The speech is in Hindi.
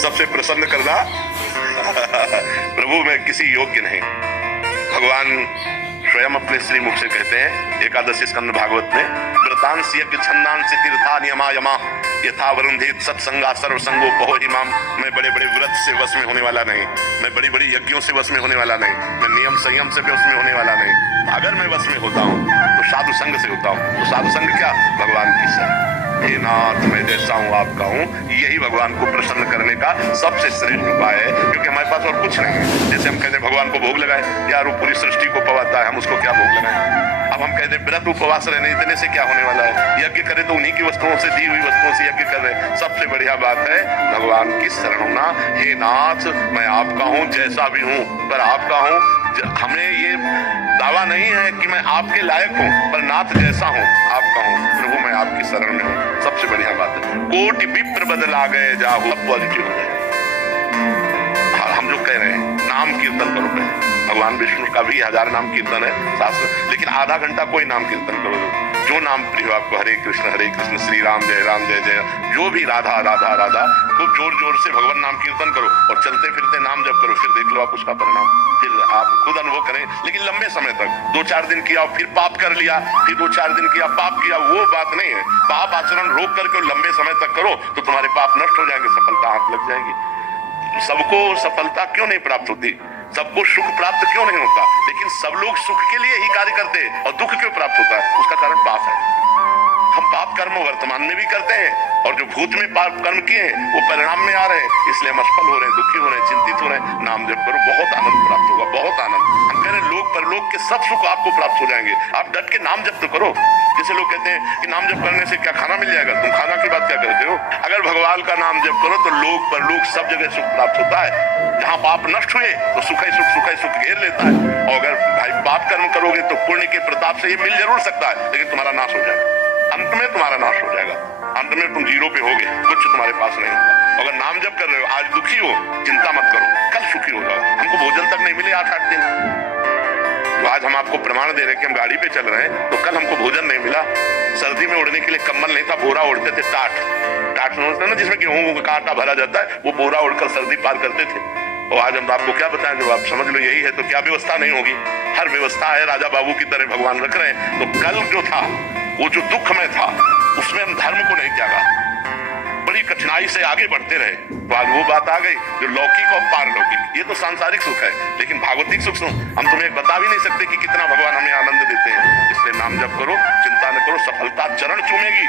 सबसे प्रसन्न करना प्रभु मैं किसी योग्य नहीं। भगवान स्वयं अपने श्रीमुख से कहते हैं एकादशी स्कंद भागवत में, व्रतांश यज्ञ छंदांश तीर्था नियमा यमा यथा वरुंधेत सत्संगा सर्वसंगो पहो हिमाम। मैं बड़े बड़े व्रत से वश में होने वाला नहीं, मैं बड़ी बड़ी यज्ञों से वश में होने वाला नहीं, मैं नियम संयम से वश में होने वाला नहीं। अगर मैं वश में होता हूँ तो साधु संग से होता हूँ। तो साधु संग क्या? भगवान की शरण। हे नाथ मैं जैसा हूँ आपका हूँ, यही भगवान को प्रसन्न करने का सबसे श्रेष्ठ उपाय है, क्योंकि हमारे पास और कुछ नहीं है। जैसे हम कहते हैं भगवान को भोग लगाए, यार वो पूरी सृष्टि को पवाता है, हम उसको क्या भोग लगाए। अब हम कहते हैं व्रत उपवास रहने इतने से क्या होने वाला है, यज्ञ करे तो उन्हीं की वस्तुओं से, दी हुई वस्तुओं से यज्ञ कर रहे। सबसे बढ़िया बात है भगवान की शरण होना। हे नाथ मैं आपका हूँ, जैसा भी हूँ पर आपका हूँ। हमें ये दावा नहीं है कि मैं आपके लायक हूँ, पर नाथ जैसा हूँ आपका हूँ। प्रभु मैं आपकी शरण में हूँ। सबसे बढ़िया बात है कोटि विप्र बदला गए जाहु, अब पॉजिटिव हो जाए। हम जो कह रहे हैं नाम कीर्तन करो पहले, भगवान विष्णु का भी 1000 नाम कीर्तन है शास्त्र, लेकिन आधा घंटा कोई नाम कीर्तन करो जो नाम प्रिय हो आपको। हरे कृष्ण श्री राम जय जय, जो भी राधा राधा राधा, खूब जोर जोर से भगवान नाम कीर्तन करो और चलते फिरते नाम जप करो। फिर देख लो आप उसका परिणाम, फिर आप खुद अनुभव करें। लेकिन लंबे समय तक 2-4 दिन किया फिर पाप कर लिया, फिर 2-4 दिन किया पाप किया, वो बात नहीं है। पाप आचरण रोक करके लंबे समय तक करो तो तुम्हारे पाप नष्ट हो जाएंगे, सफलता हाथ लग जाएगी। सबको सफलता क्यों नहीं प्राप्त होती, सबको सुख प्राप्त क्यों नहीं होता, लेकिन सब लोग सुख के लिए ही कार्य करते हैं और दुख क्यों प्राप्त होता है? उसका कारण पाप है। हम पाप कर्म वर्तमान में भी करते हैं और जो भूत में पाप कर्म किए हैं वो परिणाम में आ रहे हैं, इसलिए हम असफल हो रहे हैं, दुखी हो रहे हैं, चिंतित हो रहे हैं। नाम जप करो, बहुत आनंद प्राप्त होगा, बहुत आनंद। हम कह रहे हैं लोक परलोक के सब सुख आपको प्राप्त हो जाएंगे। आप डट के नाम जप तो करो। जैसे लोग कहते हैं कि नाम जप करने से क्या खाना मिल जाएगा, तुम खाना की बात क्या करते हो? अगर भगवान का नाम जप करो तो लोक परलोक सब जगह सुख प्राप्त होता है। जहाँ पाप नष्ट हुए तो सुख ही सुख घेर लेता है। और अगर भाई पाप कर्म करोगे तो पुण्य के प्रताप से ये मिल जरूर सकता है, लेकिन तुम्हारा नाश हो जाएगा, अंत में तुम्हारा नाश हो जाएगा। अंत में तुम जीरो पे होगे, कुछ तुम्हारे पास नहीं होगा। अगर नाम जप कर रहे हो, आज दुखी हो, चिंता मत करो, कल सुखी हो जाओ। हमको भोजन तक नहीं मिले 8-8 दिन, तो आज हम आपको प्रमाण दे रहे हैं कि हम गाड़ी पे चल रहे हैं, तो कल हमको भोजन नहीं मिला। सर्दी में उड़ने के लिए कंबल नहीं था, बोरा उड़ते थे, टाट समझते ना, जिसमें गेहूं का आटा भरा जाता है, वो बोरा उड़कर सर्दी पार करते थे। और आज हम आपको क्या बताएं, जब आप समझ लो यही है तो क्या व्यवस्था नहीं होगी? हर व्यवस्था है, राजा बाबू की तरह भगवान रख रहे हैं। तो कल जो था वो जो दुख में था उसमें हम धर्म को नहीं त्यागा, बड़ी कठिनाई से आगे बढ़ते रहे, तो आज वो बात आ गई जो लौकिक और पारलौकिक। ये तो सांसारिक सुख है, लेकिन भागवतिक सुख हम तुम्हें बता भी नहीं सकते कि कितना भगवान हमें आनंद देते हैं। इसलिए नाम जप करो, चिंता न करो, सफलता चरण चूमेगी।